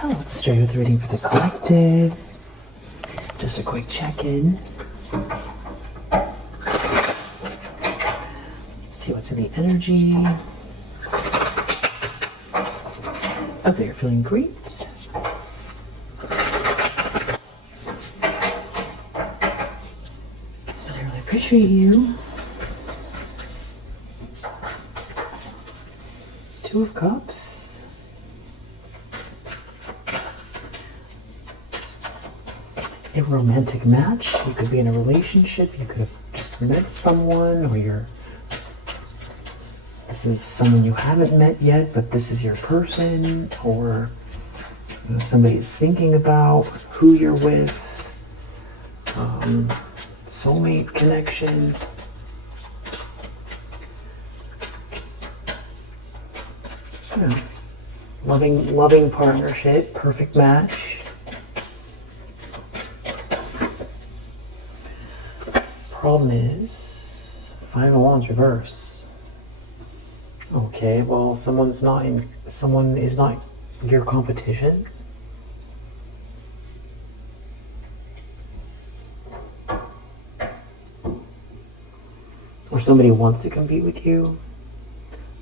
Now let's start with reading for the collective. Just a quick check-in. See what's in the energy. Oh, they're feeling great. I really appreciate you. Two of Cups. A romantic match. You could be in a relationship. You could have just met someone, or this is someone you haven't met yet, but this is your person, or somebody is thinking about who you're with. Soulmate connection. Yeah. Loving partnership, perfect match. Problem is, 5 of Wands reverse. Okay, well, someone is not your competition. Or somebody wants to compete with you.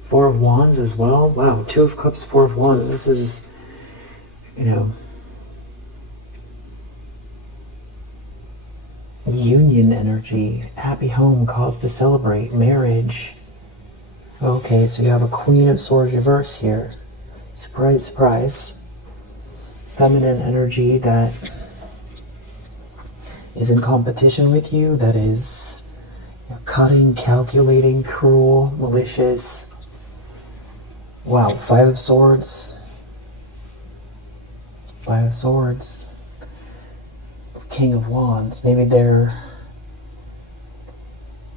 4 of Wands as well. Wow, 2 of Cups, 4 of Wands. This is, union energy, happy home, cause to celebrate, marriage. Okay, so you have a Queen of Swords reverse here. Surprise, surprise. Feminine energy that is in competition with you, that is cutting, calculating, cruel, malicious. Wow, 5 of Swords. 5 of Swords. King of Wands. Maybe they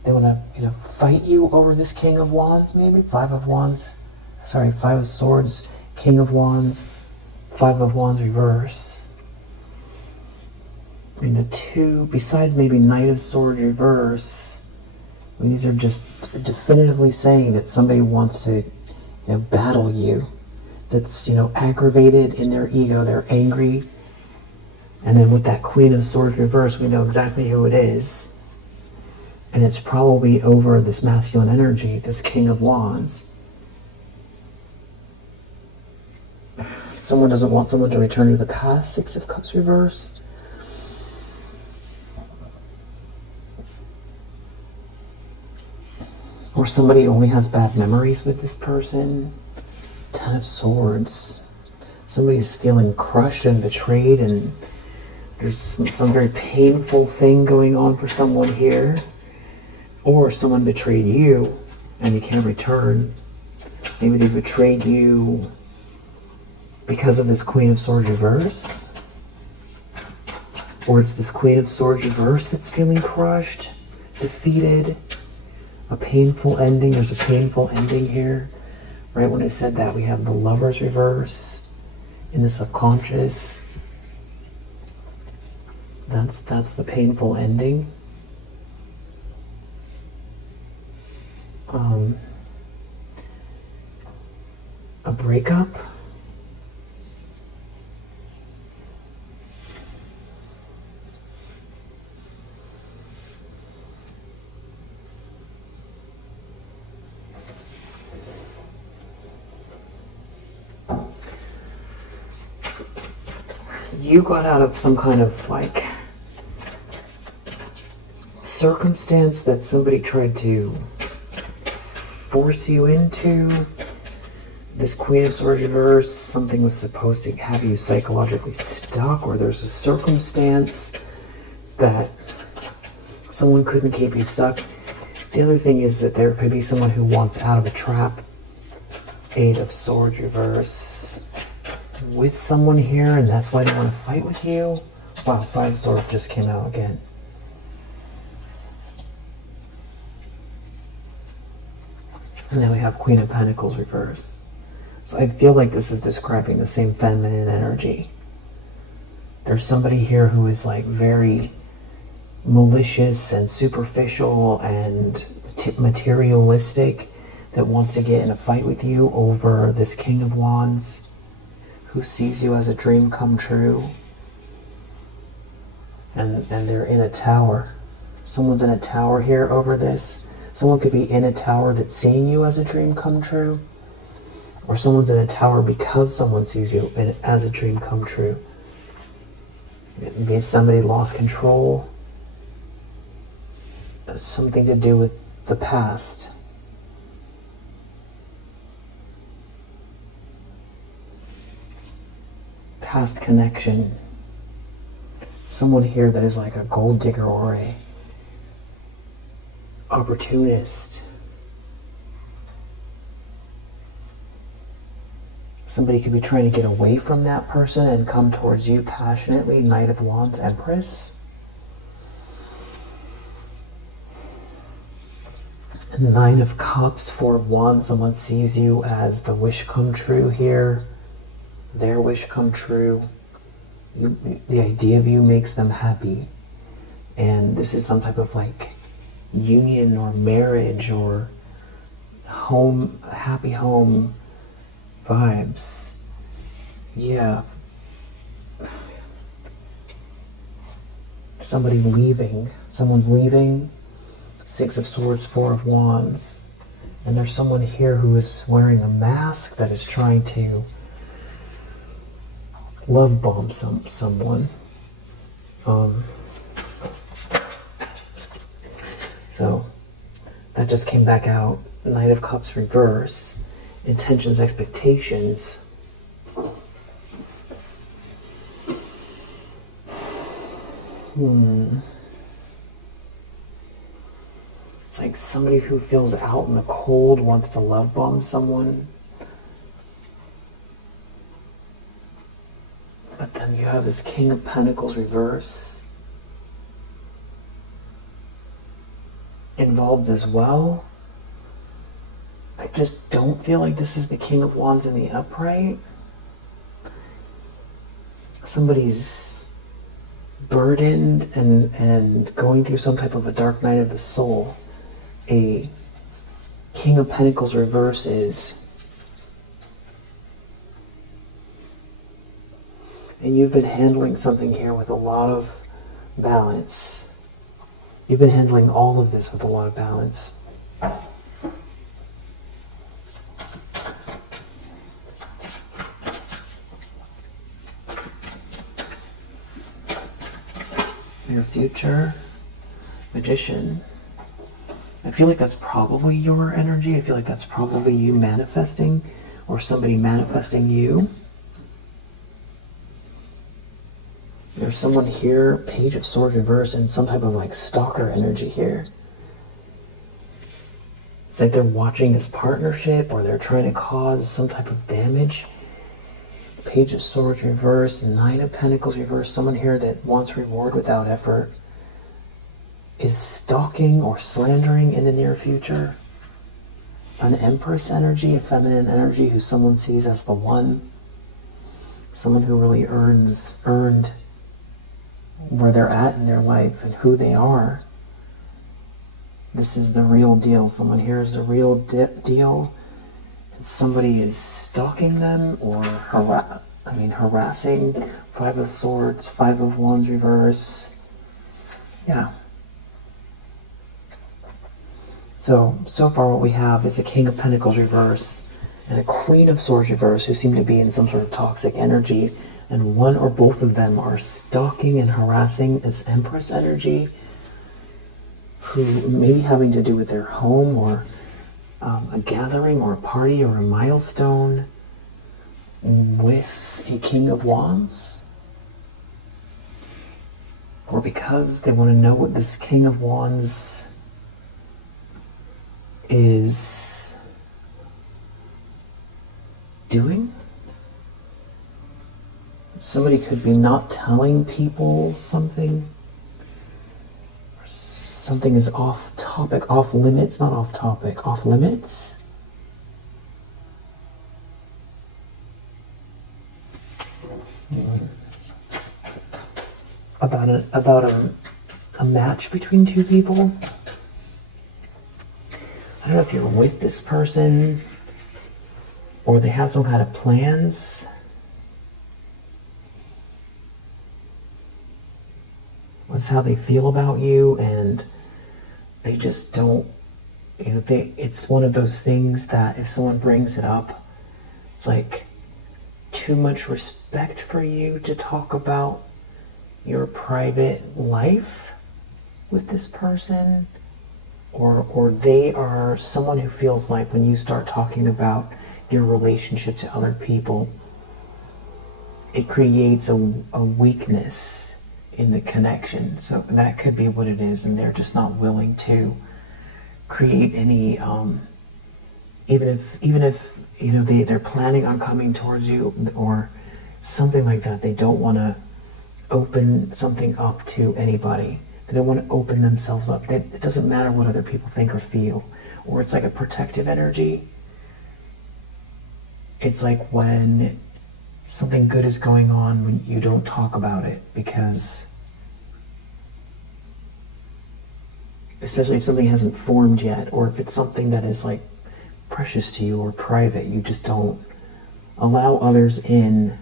want to fight you over this King of Wands, maybe. 5 of Wands. Sorry, 5 of Swords, King of Wands, 5 of Wands reverse. I mean, the two, besides maybe Knight of Swords reverse, I mean, these are just definitively saying that somebody wants to battle you. That's, aggravated in their ego, they're angry. And then with that Queen of Swords reverse, we know exactly who it is. And it's probably over this masculine energy, this King of Wands. Someone doesn't want someone to return to the past, 6 of Cups reverse. Or somebody only has bad memories with this person. 10 of Swords. Somebody's feeling crushed and betrayed, and there's some very painful thing going on for someone here. Or someone betrayed you and they can't return. Maybe they betrayed you because of this Queen of Swords reverse. Or it's this Queen of Swords reverse that's feeling crushed, defeated. A painful ending. There's a painful ending here. Right when I said that, we have the Lovers reverse in the subconscious. That's the painful ending. A breakup. You got out of some kind of circumstance that somebody tried to force you into. This Queen of Swords reverse, something was supposed to have you psychologically stuck, or there's a circumstance that someone couldn't keep you stuck. The other thing is that there could be someone who wants out of a trap. 8 of Swords reverse with someone here, and that's why they want to fight with you. Wow, 5 of Swords just came out again. And then we have Queen of Pentacles reverse. So I feel like this is describing the same feminine energy. There's somebody here who is very malicious and superficial and materialistic that wants to get in a fight with you over this King of Wands. who sees you as a dream come true, and they're in a tower. Someone's in a tower here over this. Someone could be in a tower that's seeing you as a dream come true, or someone's in a tower because someone sees you as a dream come true. Maybe somebody lost control. Something to do with the past. Past connection. Someone here that is like a gold digger or a opportunist. Somebody could be trying to get away from that person and come towards you passionately. Knight of Wands, Empress. And Nine of Cups, Four of Wands. Someone sees you as the wish come true here. Their wish come true. The idea of you makes them happy. And this is some type of like union or marriage or home, happy home vibes. Yeah. Somebody leaving. Someone's leaving. Six of Swords, Four of Wands. And there's someone here who is wearing a mask that is trying to love bomb someone. So that just came back out. Knight of Cups reverse. Intentions, expectations. It's like somebody who feels out in the cold wants to love bomb someone. But then you have this King of Pentacles reverse involved as well. I just don't feel like this is the King of Wands in the upright. Somebody's burdened and going through some type of a dark night of the soul. A King of Pentacles reverse is, and you've been handling something here with a lot of balance. You've been handling all of this with a lot of balance. Your future, Magician. I feel like that's probably your energy. I feel like that's probably you manifesting or somebody manifesting you. There's someone here, Page of Swords reverse, and some type of like stalker energy here. It's like they're watching this partnership or they're trying to cause some type of damage. Page of Swords reverse, Nine of Pentacles reverse. Someone here that wants reward without effort is stalking or slandering in the near future. An Empress energy, a feminine energy who someone sees as the one. Someone who really earned where they're at in their life and who they are. This is the real deal. Someone here is the real deal. And somebody is stalking them or harassing. Five of Swords, Five of Wands reverse. Yeah. So far what we have is a King of Pentacles reverse and a Queen of Swords reverse who seem to be in some sort of toxic energy, and one or both of them are stalking and harassing this Empress energy, who may be having to do with their home or a gathering or a party or a milestone with a King of Wands, or because they want to know what this King of Wands is doing. Somebody could be not telling people something. Something is off topic, off limits, not off topic, off limits. About a match between two people. I don't know if you're with this person or they have some kind of plans. what's how they feel about you, and they just don't, it's one of those things that if someone brings it up, it's like too much respect for you to talk about your private life with this person, or they are someone who feels like when you start talking about your relationship to other people, it creates a weakness in the connection. So that could be what it is, and they're just not willing to create any, even if they're planning on coming towards you or something like that, they don't want to open something up to anybody. They don't want to open themselves up. It doesn't matter what other people think or feel, or it's like a protective energy. It's like when something good is going on when you don't talk about it, because especially if something hasn't formed yet, or if it's something that is like precious to you or private, you just don't allow others in.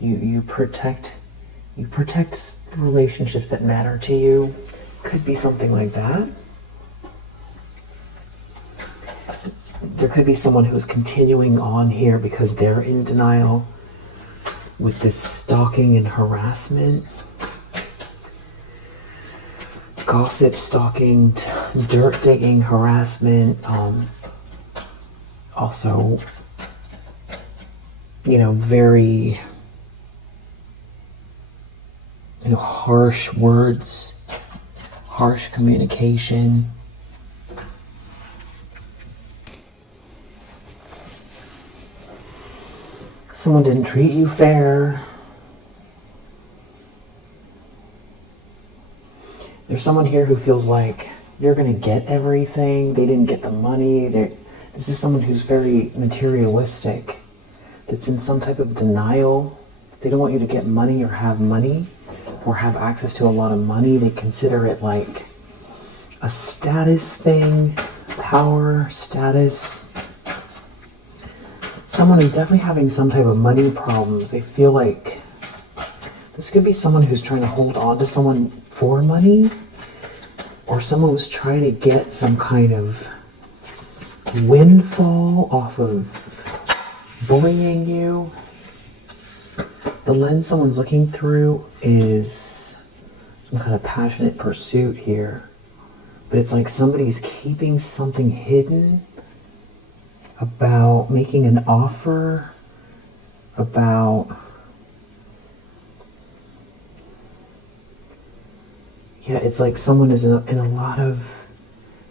You protect relationships that matter to you. Could be something like that. There could be someone who's continuing on here because they're in denial with this stalking and harassment. Gossip, stalking, dirt digging, harassment. Also, very, harsh words, harsh communication. Someone didn't treat you fair. There's someone here who feels like you're going to get everything. They didn't get the money. This is someone who's very materialistic, that's in some type of denial. They don't want you to get money or have access to a lot of money. They consider it like a status thing, power, status. Someone is definitely having some type of money problems. They feel like this could be someone who's trying to hold on to someone for money, or someone who's trying to get some kind of windfall off of bullying you. The lens someone's looking through is some kind of passionate pursuit here. But it's like somebody's keeping something hidden about making an offer, about... Yeah, it's like someone is in a lot of...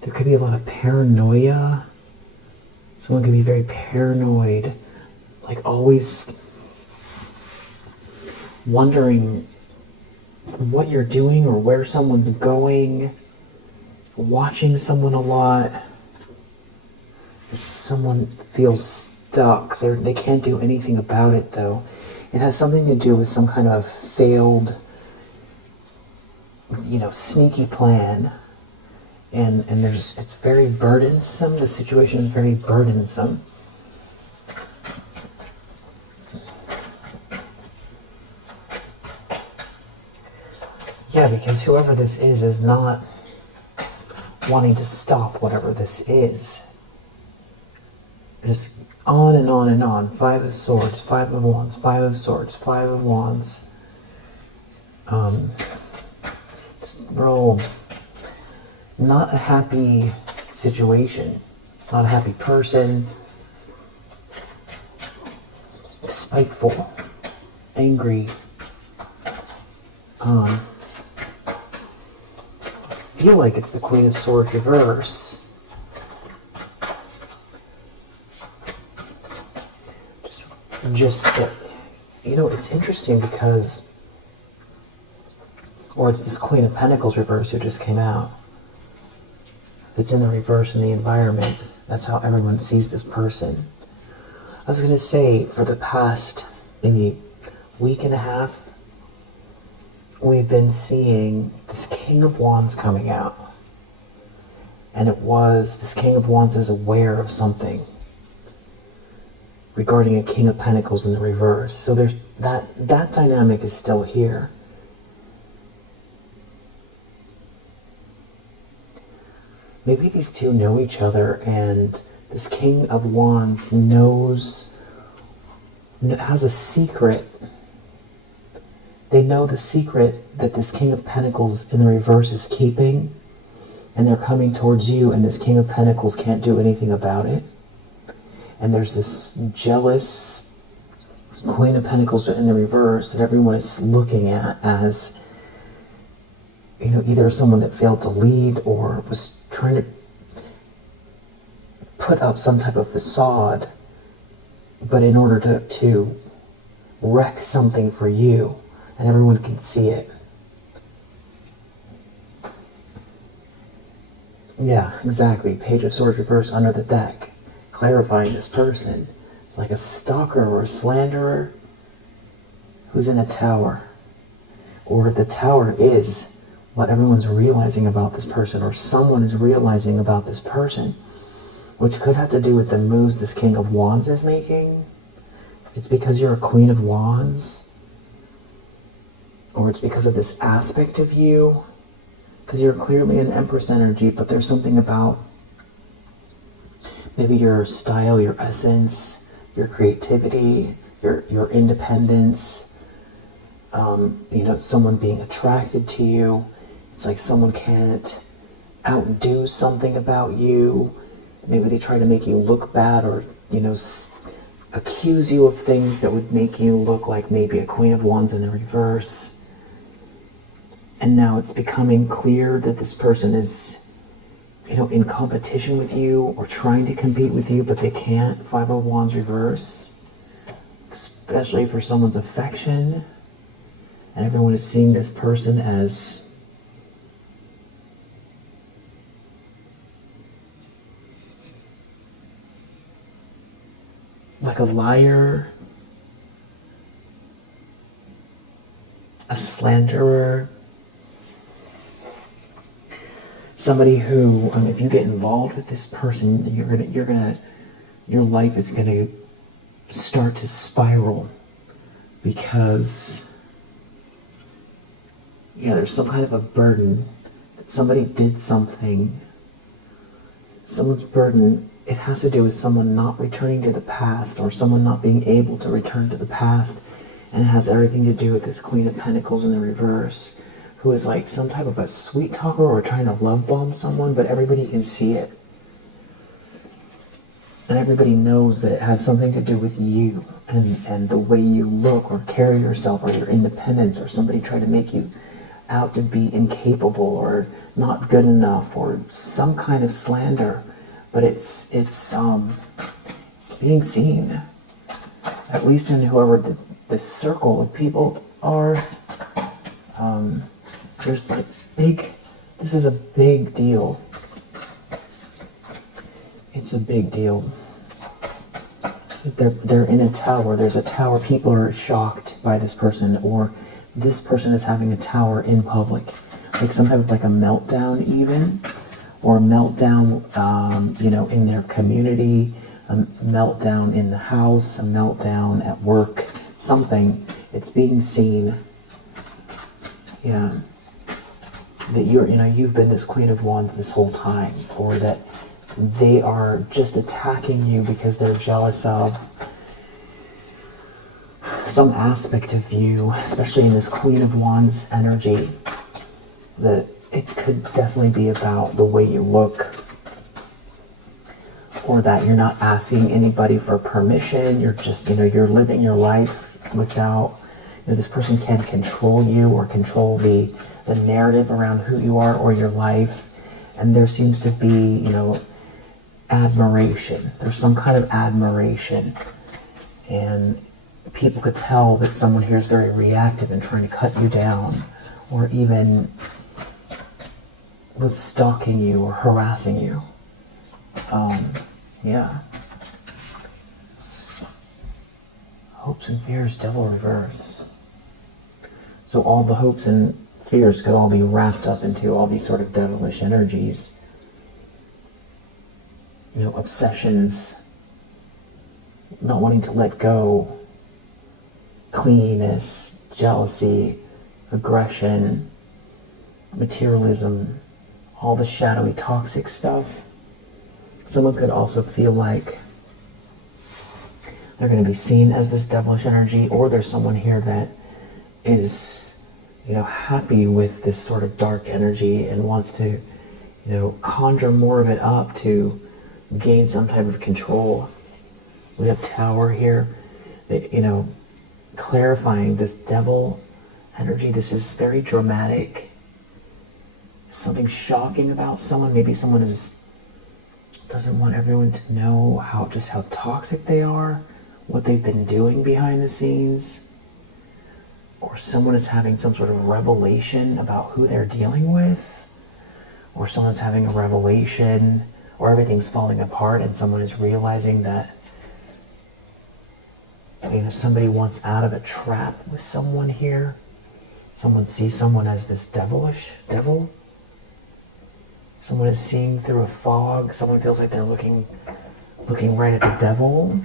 There could be a lot of paranoia. Someone could be very paranoid, like always wondering what you're doing or where someone's going, watching someone a lot. Someone feels stuck. They can't do anything about it, though. It has something to do with some kind of failed, sneaky plan. And it's very burdensome. The situation is very burdensome. Yeah, because whoever this is not wanting to stop whatever this is. Just on and on and on. 5 of Swords, 5 of Wands, 5 of Swords, 5 of Wands. Just roll. Not a happy situation. Not a happy person. Spiteful. Angry. I feel like it's the Queen of Swords reverse. Just that, it's interesting because, or it's this Queen of Pentacles reverse who just came out. It's in the reverse in the environment. That's how everyone sees this person. I was going to say, for the past maybe week and a half, we've been seeing this King of Wands coming out. And this King of Wands is aware of something regarding a King of Pentacles in the reverse. So there's that dynamic is still here. maybe these two know each other, and this King of Wands has a secret. They know the secret that this King of Pentacles in the reverse is keeping, and they're coming towards you, and this King of Pentacles can't do anything about it. And there's this jealous Queen of Pentacles in the reverse that everyone is looking at as, either someone that failed to lead or was trying to put up some type of facade, but in order to wreck something for you, and everyone can see it. Yeah, exactly. Page of Swords reversed under the deck, clarifying this person like a stalker or a slanderer who's in a tower. Or if the tower is what everyone's realizing about this person, or someone is realizing about this person, which could have to do with the moves this King of Wands is making. It's because you're a Queen of Wands, or it's because of this aspect of you, because you're clearly an Empress energy, but there's something about maybe your style, your essence, your creativity, your independence, someone being attracted to you. It's like someone can't outdo something about you. Maybe they try to make you look bad, or, accuse you of things that would make you look like maybe a Queen of Wands in the reverse. And now it's becoming clear that this person is, in competition with you or trying to compete with you, but they can't. Five of Wands reverse, especially for someone's affection. And everyone is seeing this person as like a liar, a slanderer, somebody who, if you get involved with this person, your life is gonna start to spiral, because there's some kind of a burden that somebody did something. Someone's burden, it has to do with someone not returning to the past, or someone not being able to return to the past, and it has everything to do with this Queen of Pentacles in the reverse, who is like some type of a sweet talker or trying to love bomb someone, but everybody can see it. And everybody knows that it has something to do with you, and the way you look or carry yourself, or your independence, or somebody trying to make you out to be incapable or not good enough, or some kind of slander. But it's being seen, at least in whoever the circle of people are. There's like this is a big deal. It's a big deal. They're in a tower. There's a tower. People are shocked by this person, or this person is having a tower in public, like some type of like a meltdown even, or a meltdown, in their community, a meltdown in the house, a meltdown at work, something. It's being seen. Yeah. That you've been this Queen of Wands this whole time, or that they are just attacking you because they're jealous of some aspect of you, especially in this Queen of Wands energy. That it could definitely be about the way you look, or that you're not asking anybody for permission. You're just, you're living your life without, this person can't control you or control the narrative around who you are or your life. And there seems to be, admiration. There's some kind of admiration. And people could tell that someone here is very reactive and trying to cut you down, or even was stalking you or harassing you. Yeah. Hopes and fears, devil reverse. So all the hopes and fears could all be wrapped up into all these sort of devilish energies. Obsessions, not wanting to let go, clinginess, jealousy, aggression, materialism, all the shadowy toxic stuff. Someone could also feel like they're going to be seen as this devilish energy, or there's someone here that is, happy with this sort of dark energy and wants to, conjure more of it up to gain some type of control. We have Tower here, that, clarifying this devil energy. This is very dramatic. Something shocking about someone. Maybe someone doesn't want everyone to know how toxic they are, what they've been doing behind the scenes, or someone is having some sort of revelation about who they're dealing with, or someone's having a revelation, or everything's falling apart and someone is realizing that somebody wants out of a trap with someone here. Someone sees someone as this devil. Someone is seeing through a fog. Someone feels like they're looking right at the devil.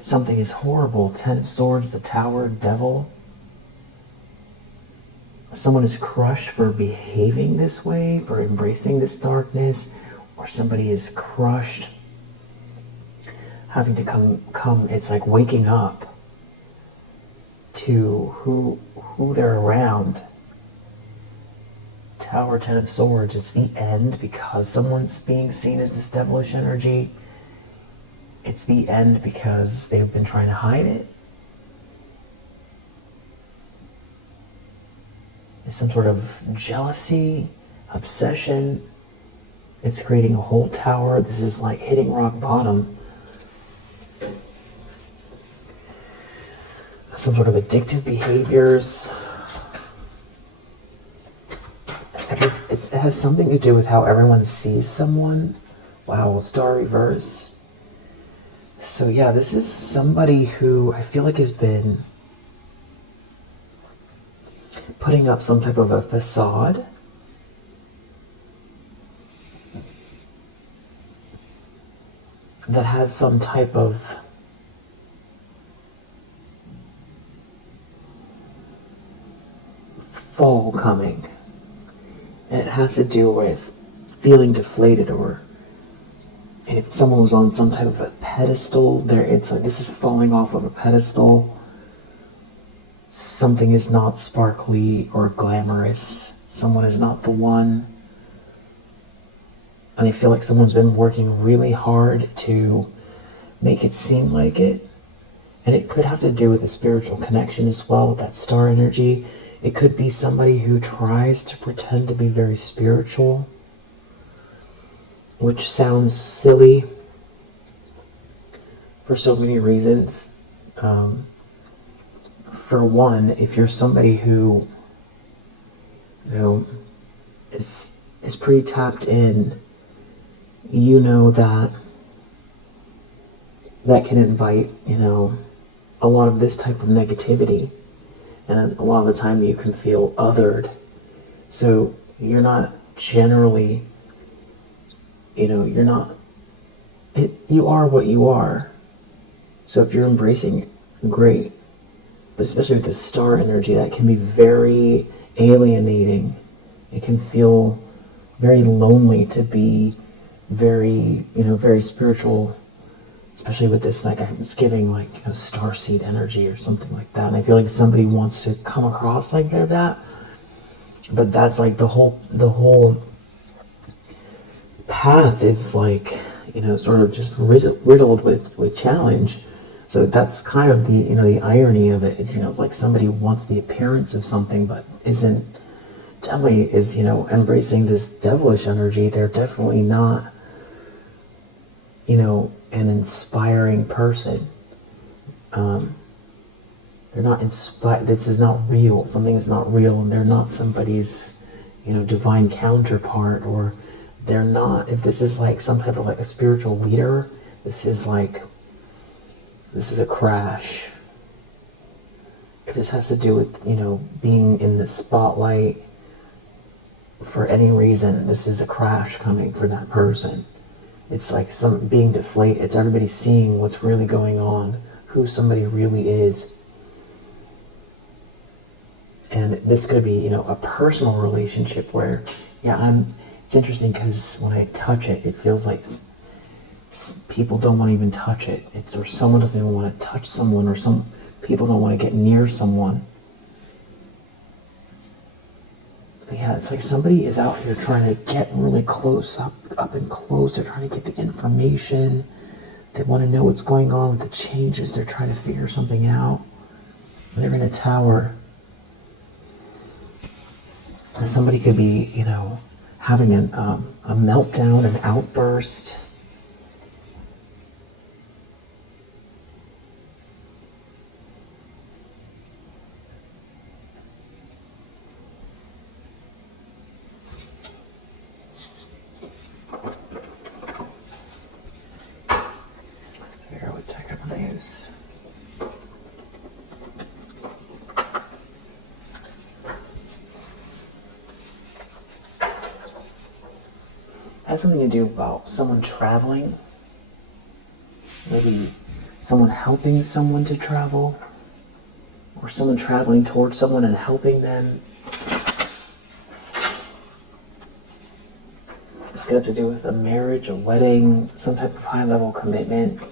Something is horrible. 10 of Swords, the Tower, Devil. Someone is crushed for behaving this way, for embracing this darkness, or somebody is crushed, having to come. It's like waking up to who they're around. Tower, 10 of Swords, it's the end because someone's being seen as this devilish energy. It's the end because they've been trying to hide it. There's some sort of jealousy, obsession. It's creating a whole tower. This is like hitting rock bottom. Some sort of addictive behaviors. It has something to do with how everyone sees someone. Wow, Star reverse. So yeah, this is somebody who I feel like has been putting up some type of a facade. That has some type of fall coming. And it has to do with feeling deflated, or if someone was on some type of a pedestal, it's like this is falling off of a pedestal. Something is not sparkly or glamorous. Someone is not the one. And I feel like someone's been working really hard to make it seem like it. And it could have to do with a spiritual connection as well, with that star energy. It could be somebody who tries to pretend to be very spiritual, which sounds silly for so many reasons. For one, if you're somebody who, is pretty tapped in, that can invite, a lot of this type of negativity. And a lot of the time you can feel othered. So you're not generally, you are what you are. So if you're embracing it, great. But especially with the star energy, that can be very alienating. It can feel very lonely to be very, very spiritual, especially with this, like, it's giving, like, starseed energy or something like that. And I feel like somebody wants to come across like they're that. But that's like the whole path is like, sort of just riddled with challenge. So that's kind of the, the irony of it. It's like somebody wants the appearance of something, but definitely is, embracing this devilish energy. They're definitely not, an inspiring person. They're not inspired. This is not real. Something is not real, and they're not somebody's, divine counterpart, or they're not. If this is like some type of like a spiritual leader, this is a crash. If this has to do with, being in the spotlight for any reason, this is a crash coming for that person. It's like being deflated. It's everybody seeing what's really going on, who somebody really is. And this could be, you know, a personal relationship where, yeah, it's interesting because when I touch it, it feels like people don't want to even touch it. Or someone doesn't even want to touch someone, or some people don't want to get near someone. Yeah, it's like somebody is out here trying to get really close, up and close. They're trying to get the information. They want to know what's going on with the changes. They're trying to figure something out. They're in a tower. And somebody could be, you know, having a meltdown, an outburst. Figure out what deck I'm going to use. Has something to do about someone traveling, maybe someone helping someone to travel, or someone traveling towards someone and helping them. It's got to do with a marriage, a wedding, some type of high-level commitment.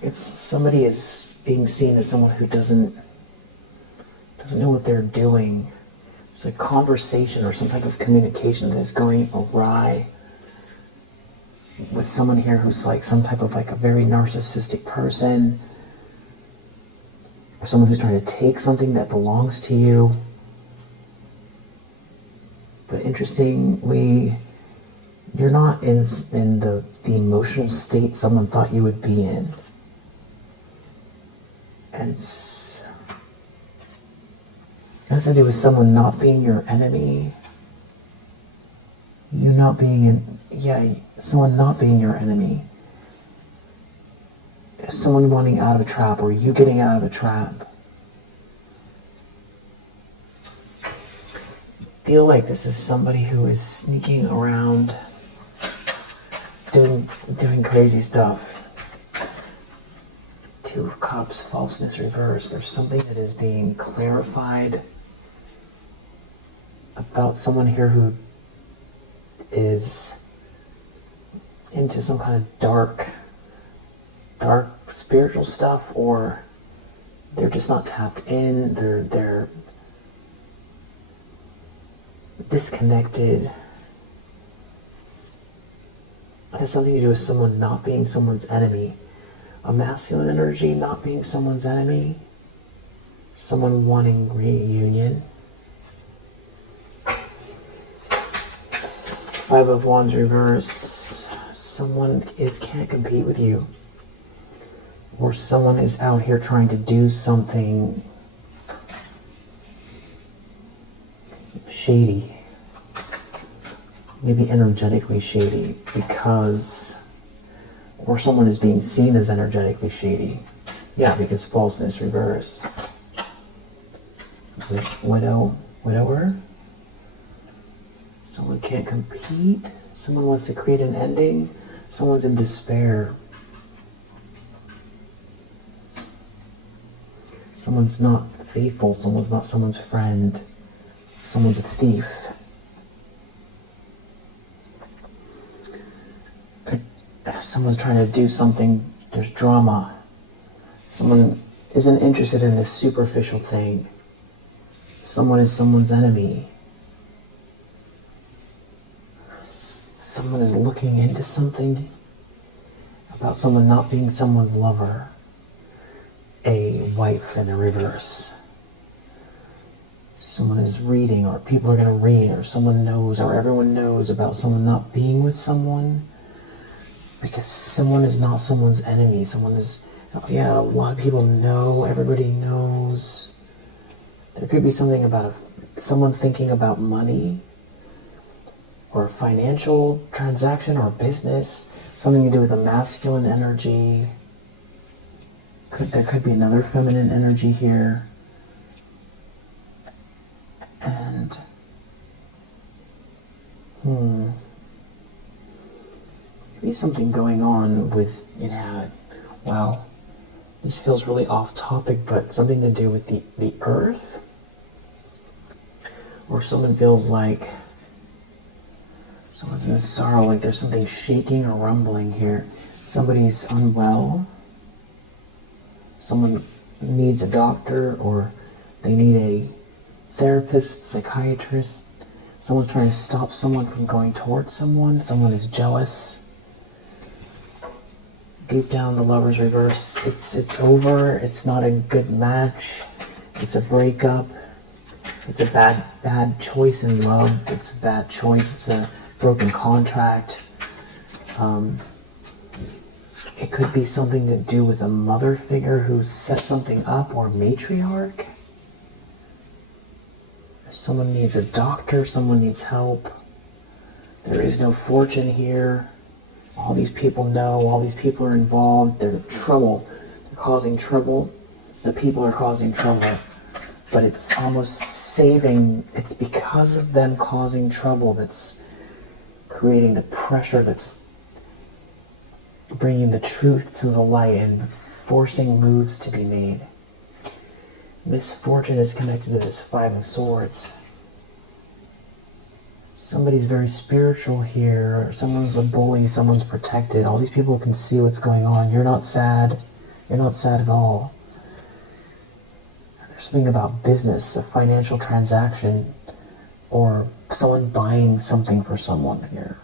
It's somebody is being seen as someone who doesn't know what they're doing. It's a conversation or some type of communication that is going awry with someone here who's like some type of like a very narcissistic person, or someone who's trying to take something that belongs to you. But interestingly, you're not in the emotional state someone thought you would be in. And it has to do with someone not being your enemy. You not being someone not being your enemy. Someone wanting out of a trap, or you getting out of a trap. Feel like this is somebody who is sneaking around, doing crazy stuff. Two of Cups, falseness reverse. There's something that is being clarified about someone here who is into some kind of dark spiritual stuff, or they're just not tapped in. They're disconnected. It has something to do with someone not being someone's enemy. A masculine energy not being someone's enemy. Someone wanting reunion. Five of Wands reverse. Someone can't compete with you. Or someone is out here trying to do something shady. Maybe energetically shady, because, or someone is being seen as energetically shady. Yeah, because falseness reverse. Widower. Someone can't compete. Someone wants to create an ending. Someone's in despair. Someone's not faithful. Someone's not someone's friend. Someone's a thief. Someone's trying to do something. There's drama. Someone isn't interested in this superficial thing. Someone is someone's enemy. Someone is looking into something about someone not being someone's lover. A wife in the reverse. Someone is reading, or people are going to read, or someone knows, or everyone knows about someone not being with someone, because someone is not someone's enemy. Someone is, a lot of people know, everybody knows. There could be something about someone thinking about money, or a financial transaction, or business, something to do with a masculine energy. There could be another feminine energy here. And, could be something going on with, Wow. This feels really off topic, but something to do with the earth? Or someone feels like someone's in sorrow, like there's something shaking or rumbling here. Somebody's unwell. Someone needs a doctor, or they need a therapist, psychiatrist. Someone's trying to stop someone from going towards someone. Someone is jealous. Deep down, the Lover's reverse. It's over. It's not a good match. It's a breakup. It's a bad choice in love. It's a bad choice. It's a broken contract. It could be something to do with a mother figure who set something up, or matriarch. Someone needs a doctor. Someone needs help. There is no fortune here. All these people know. All these people are involved. They're trouble. They're causing trouble. The people are causing trouble. But it's almost saving. It's because of them causing trouble that's creating the pressure, that's bringing the truth to the light and forcing moves to be made. Misfortune is connected to this Five of Swords. Somebody's very spiritual here. Someone's a bully. Someone's protected. All these people can see what's going on. You're not sad. You're not sad at all. There's something about business, a financial transaction, or someone buying something for someone here.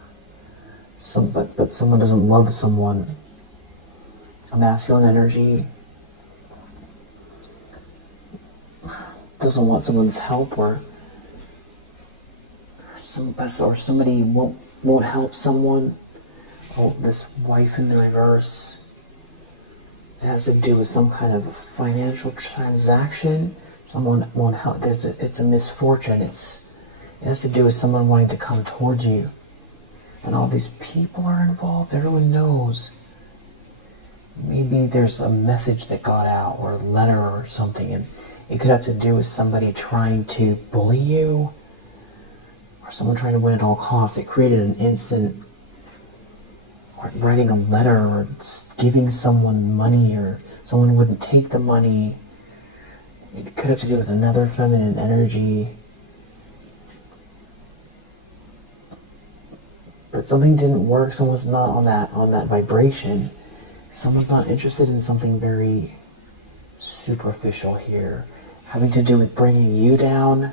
But someone doesn't love someone. A masculine energy doesn't want someone's help, or somebody won't help someone. Oh, this wife in the reverse. It has to do with some kind of financial transaction. Someone won't help. It's a misfortune. It has to do with someone wanting to come towards you. And all these people are involved. Everyone knows. Maybe there's a message that got out, or a letter or something, and it could have to do with somebody trying to bully you, or someone trying to win at all costs. It created an instant, or writing a letter, or giving someone money, or someone wouldn't take the money. It could have to do with another feminine energy. But something didn't work. Someone's not on that vibration. Someone's not interested in something very superficial here, having to do with bringing you down.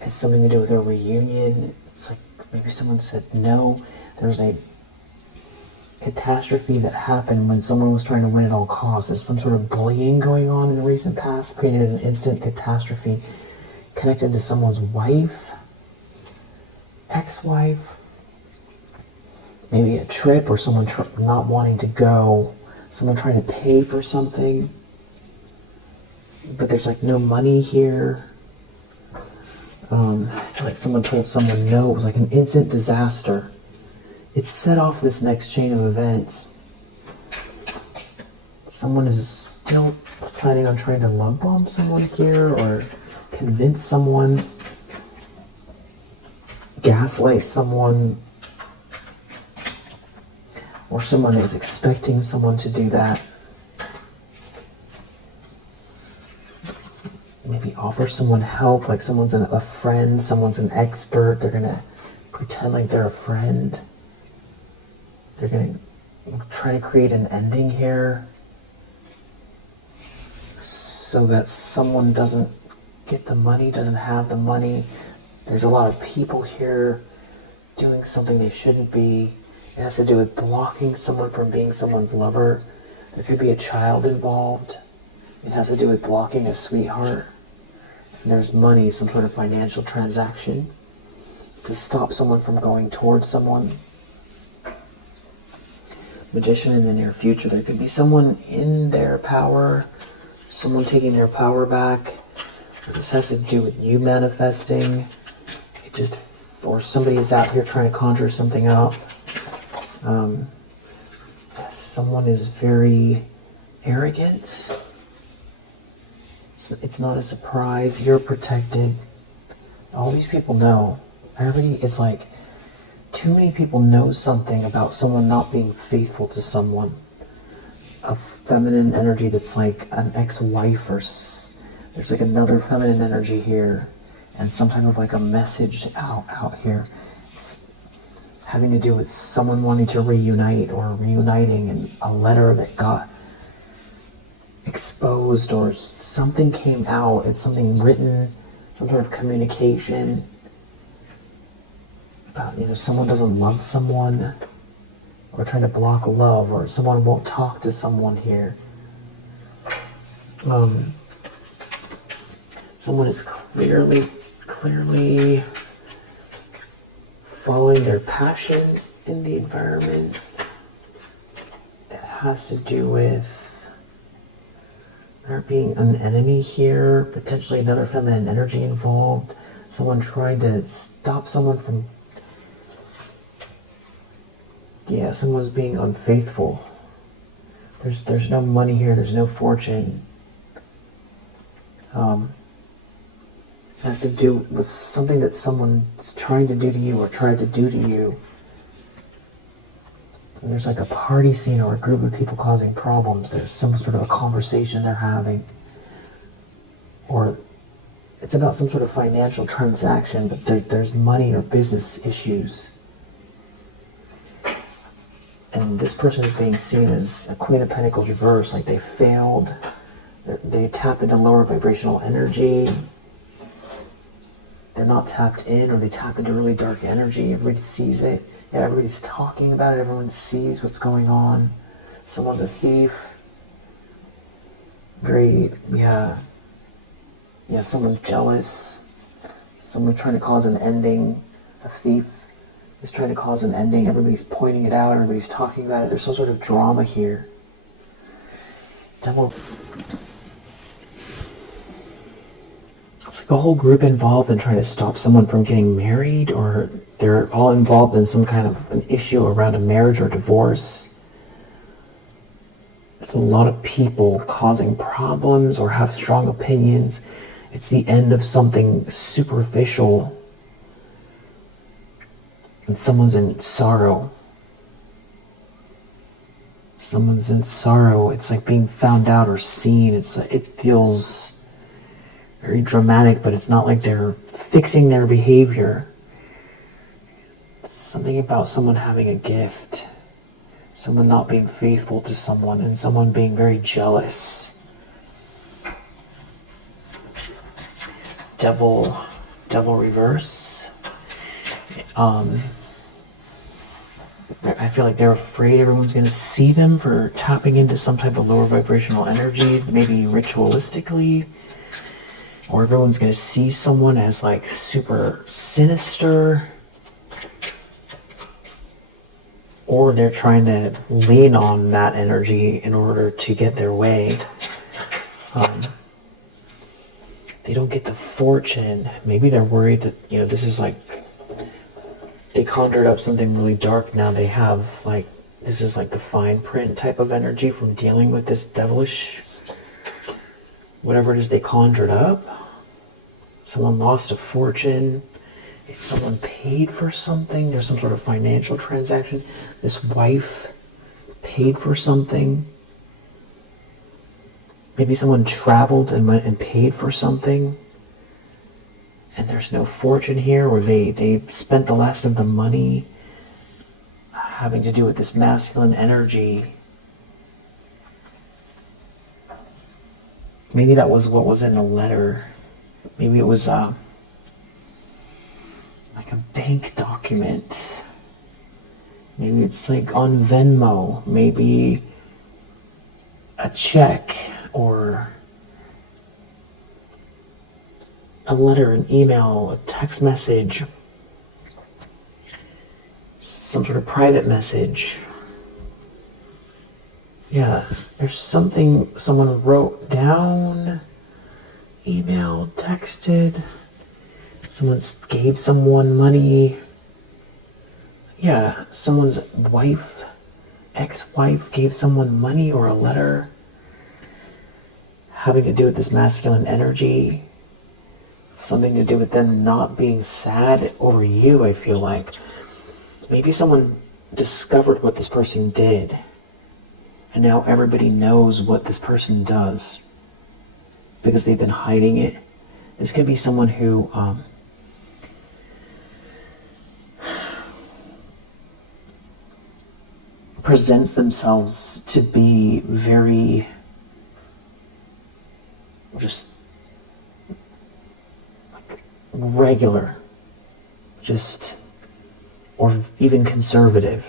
It's something to do with a reunion. It's like maybe someone said no. There's a catastrophe that happened when someone was trying to win at all costs. There's some sort of bullying going on in the recent past, created an instant catastrophe connected to someone's wife, ex-wife, maybe a trip, or someone not wanting to go, someone trying to pay for something, but there's like no money here. I feel like someone told someone no. It was like an instant disaster. It set off this next chain of events. Someone is still planning on trying to love bomb someone here, or convince someone, gaslight someone, or someone is expecting someone to do that. Maybe offer someone help, like someone's a friend, someone's an expert. They're gonna pretend like they're a friend. They're gonna try to create an ending here so that someone doesn't get the money, doesn't have the money. There's a lot of people here doing something they shouldn't be. It has to do with blocking someone from being someone's lover. There could be a child involved. It has to do with blocking a sweetheart. And there's money, some sort of financial transaction to stop someone from going towards someone. Magician in the near future. There could be someone in their power, someone taking their power back. This has to do with you manifesting. Or somebody is out here trying to conjure something up. Someone is very arrogant. It's not a surprise. You're protected. All these people know. Everybody is like, too many people know something about someone not being faithful to someone. a feminine energy that's like an ex-wife, or there's like another feminine energy here, and some type of like a message out here. It's having to do with someone wanting to reunite or reuniting, and a letter that got exposed or something came out. It's something written, some sort of communication about, someone doesn't love someone, or trying to block love, or someone won't talk to someone here. Someone is clearly following their passion in the environment. It has to do with there being an enemy here, potentially another feminine energy involved, someone trying to stop someone from, someone's being unfaithful. There's no money here, there's no fortune. It has to do with something that someone's trying to do to you or tried to do to you. And there's like a party scene or a group of people causing problems. There's some sort of a conversation they're having. Or it's about some sort of financial transaction, but there's money or business issues. And this person is being seen as a Queen of Pentacles reverse, like they failed. They tap into lower vibrational energy. They're not tapped in, or they tap into really dark energy. Everybody sees it. Yeah, everybody's talking about it. Everyone sees what's going on. Someone's a thief. Someone's jealous. Someone trying to cause an ending. A thief is trying to cause an ending. Everybody's pointing it out. Everybody's talking about it. There's some sort of drama here. Devil. It's like a whole group involved in trying to stop someone from getting married, or they're all involved in some kind of an issue around a marriage or divorce. There's a lot of people causing problems or have strong opinions. It's the end of something superficial. And someone's in sorrow. Someone's in sorrow. It's like being found out or seen. It feels very dramatic, but it's not like they're fixing their behavior. It's something about someone having a gift. Someone not being faithful to someone, and someone being very jealous. Devil reverse. I feel like they're afraid everyone's going to see them for tapping into some type of lower vibrational energy, maybe ritualistically. Or everyone's going to see someone as like super sinister. Or they're trying to lean on that energy in order to get their way. They don't get the fortune. Maybe they're worried that, this is like, they conjured up something really dark. Now they have like, this is like the fine print type of energy from dealing with this devilish, whatever it is they conjured up. Someone lost a fortune. Someone paid for something. There's some sort of financial transaction. This wife paid for something. Maybe someone traveled and went and paid for something. And there's no fortune here, or they spent the last of the money having to do with this masculine energy. Maybe that was what was in the letter. Maybe it was like a bank document. Maybe it's like on Venmo. Maybe a check, or a letter, an email, a text message, some sort of private message. Yeah, there's something someone wrote down, emailed, texted, someone gave someone money. Yeah, someone's wife, ex-wife gave someone money or a letter having to do with this masculine energy. Something to do with them not being sad over you, I feel like. Maybe someone discovered what this person did. And now everybody knows what this person does because they've been hiding it. This could be someone who presents themselves to be very just regular, just, or even conservative.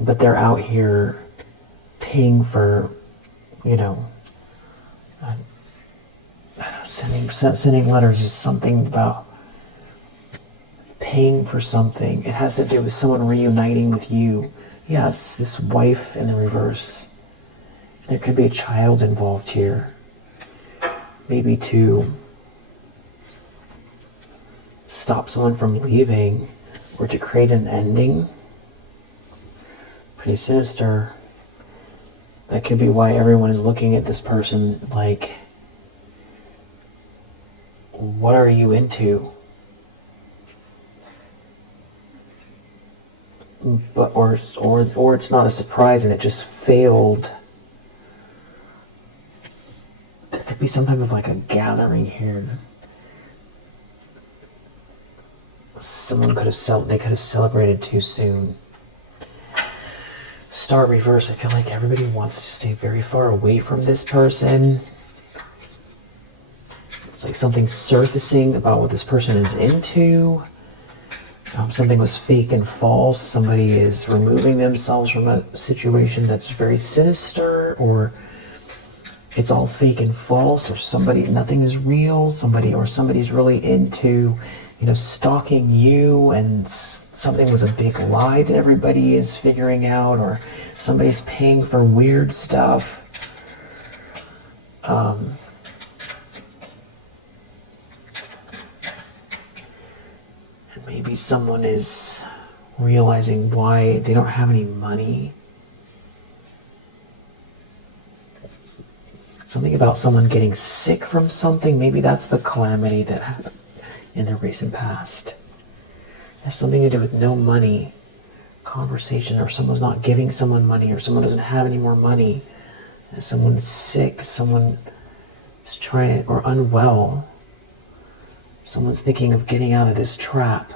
But they're out here paying for, sending letters is something about paying for something. It has to do with someone reuniting with you. Yes, this wife in the reverse. There could be a child involved here. Maybe to stop someone from leaving or to create an ending. Pretty sinister. That could be why everyone is looking at this person like, what are you into? But or it's not a surprise and it just failed. There could be some type of like a gathering here. Someone could have celebrated too soon. Star reverse, I feel like everybody wants to stay very far away from this person. It's like something surfacing about what this person is into. Something was fake and false. Somebody is removing themselves from a situation that's very sinister, or it's all fake and false, or nothing is real. Somebody's really into, stalking you, and something was a big lie that everybody is figuring out, or somebody's paying for weird stuff. And maybe someone is realizing why they don't have any money. Something about someone getting sick from something. Maybe that's the calamity that happened in the recent past. It has something to do with no money, conversation, or someone's not giving someone money, or someone doesn't have any more money. And someone's sick, someone is trying, or unwell. Someone's thinking of getting out of this trap.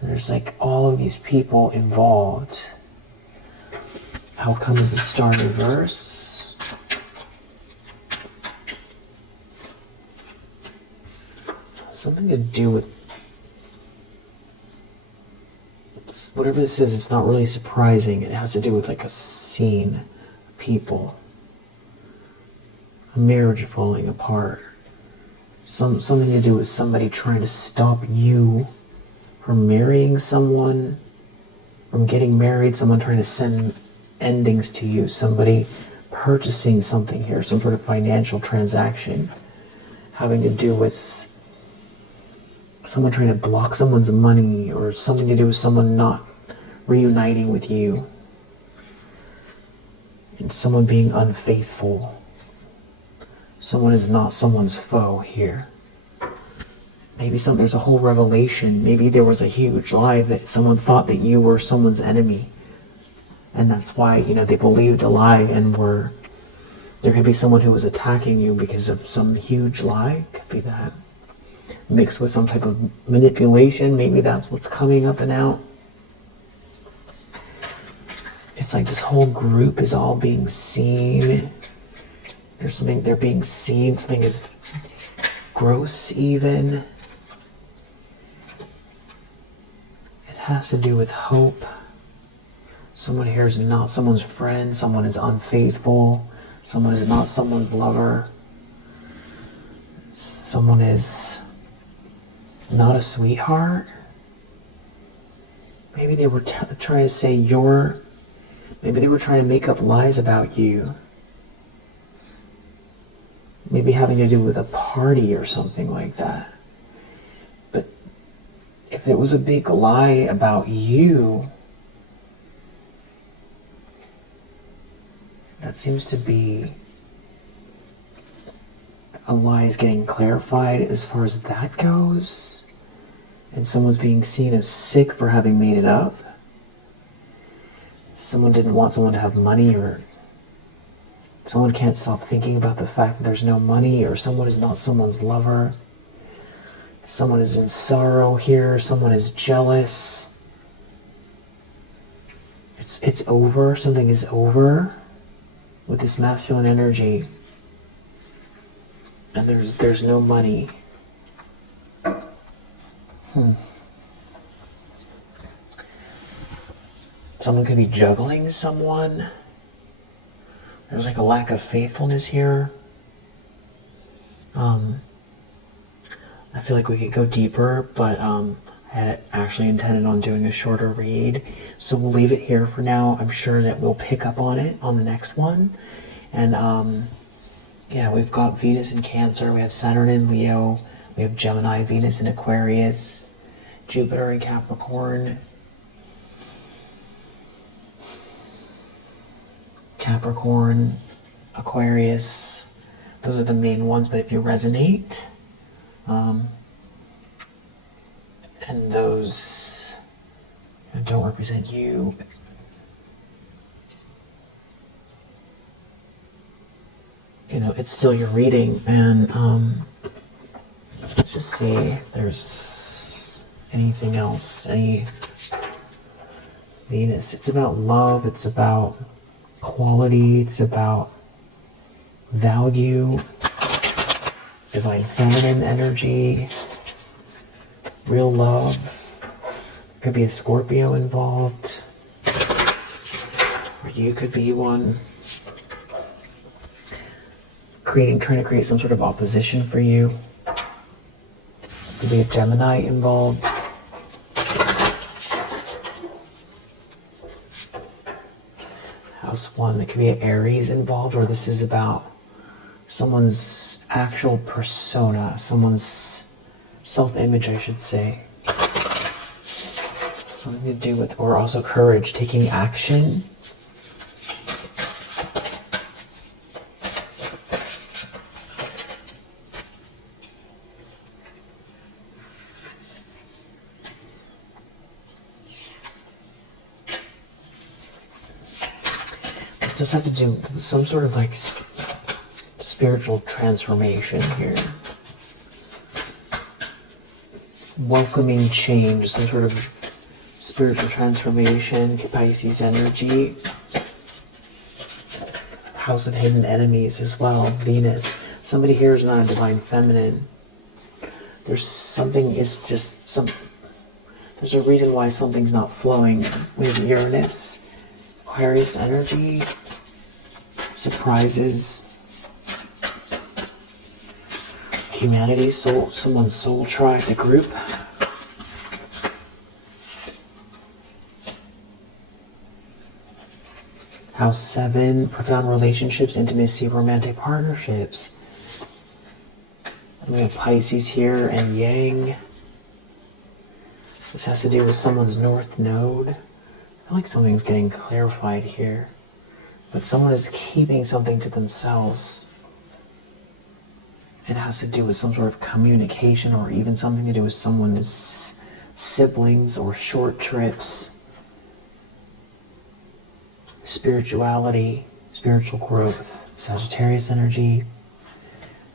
And there's like all of these people involved. Outcome is the star reverse. Something to do with whatever this is. It's not really surprising. It has to do with like a scene, people, a marriage falling apart, something to do with somebody trying to stop you from marrying someone, from getting married, someone trying to send endings to you, somebody purchasing something here, some sort of financial transaction having to do with someone trying to block someone's money, or something to do with someone not reuniting with you, and someone being unfaithful. Someone is not someone's foe here. Maybe there's a whole revelation. Maybe there was a huge lie that someone thought that you were someone's enemy, and that's why they believed a lie, and there could be someone who was attacking you because of some huge lie. Could be that. Mixed with some type of manipulation. Maybe that's what's coming up and out. It's like this whole group is all being seen. There's something they're being seen. Something is gross even. It has to do with hope. Someone here is not someone's friend. Someone is unfaithful. Someone is not someone's lover. Someone is not a sweetheart. Maybe they were trying to say maybe they were trying to make up lies about you. Maybe having to do with a party or something like that. But if it was a big lie about you, that seems to be a lie is getting clarified as far as that goes. And someone's being seen as sick for having made it up. someone didn't want someone to have money, or someone can't stop thinking about the fact that there's no money, or someone is not someone's lover. Someone is in sorrow here. Someone is jealous. It's over. Something is over with this masculine energy. And there's no money. Someone could be juggling someone. There's like a lack of faithfulness here. I feel like we could go deeper, but I had actually intended on doing a shorter read. So we'll leave it here for now. I'm sure that we'll pick up on it on the next one. And yeah, we've got Venus in Cancer, we have Saturn in Leo, we have Gemini, Venus in Aquarius, Jupiter in Capricorn, Aquarius. Those are the main ones, but if you resonate, and those don't represent you, you know, it's still your reading. And let's just see if there's anything else. Any Venus. It's about love. It's about quality. It's about value. Divine feminine energy. Real love. Could be a Scorpio involved. Or you could be one. Trying to create some sort of opposition for you. Could be a Gemini involved. House 1, it could be an Aries involved, or this is about someone's actual persona, someone's self-image, I should say. Something to do with, or also courage, taking action. Just have to do some sort of like spiritual transformation here. Welcoming change, some sort of spiritual transformation. Pisces energy. House of hidden enemies as well. Venus. Somebody here is not a divine feminine. There's something, is just some, there's a reason why something's not flowing with Uranus. Aquarius energy. Surprises. Humanity, soul, someone's soul tribe, the group. House 7, profound relationships, intimacy, romantic partnerships. And we have Pisces here and Yang. This has to do with someone's north node. I feel like something's getting clarified here. But someone is keeping something to themselves. It has to do with some sort of communication, or even something to do with someone's siblings or short trips. Spirituality, spiritual growth. Sagittarius energy,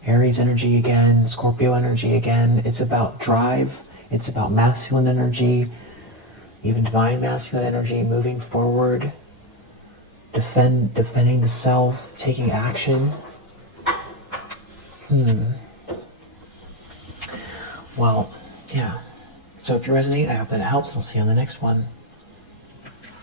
Aries energy again, Scorpio energy again. It's about drive. It's about masculine energy, even divine masculine energy, moving forward. Defending the self, taking action. Well, yeah. So if you resonate, I hope that it helps. I'll see you on the next one.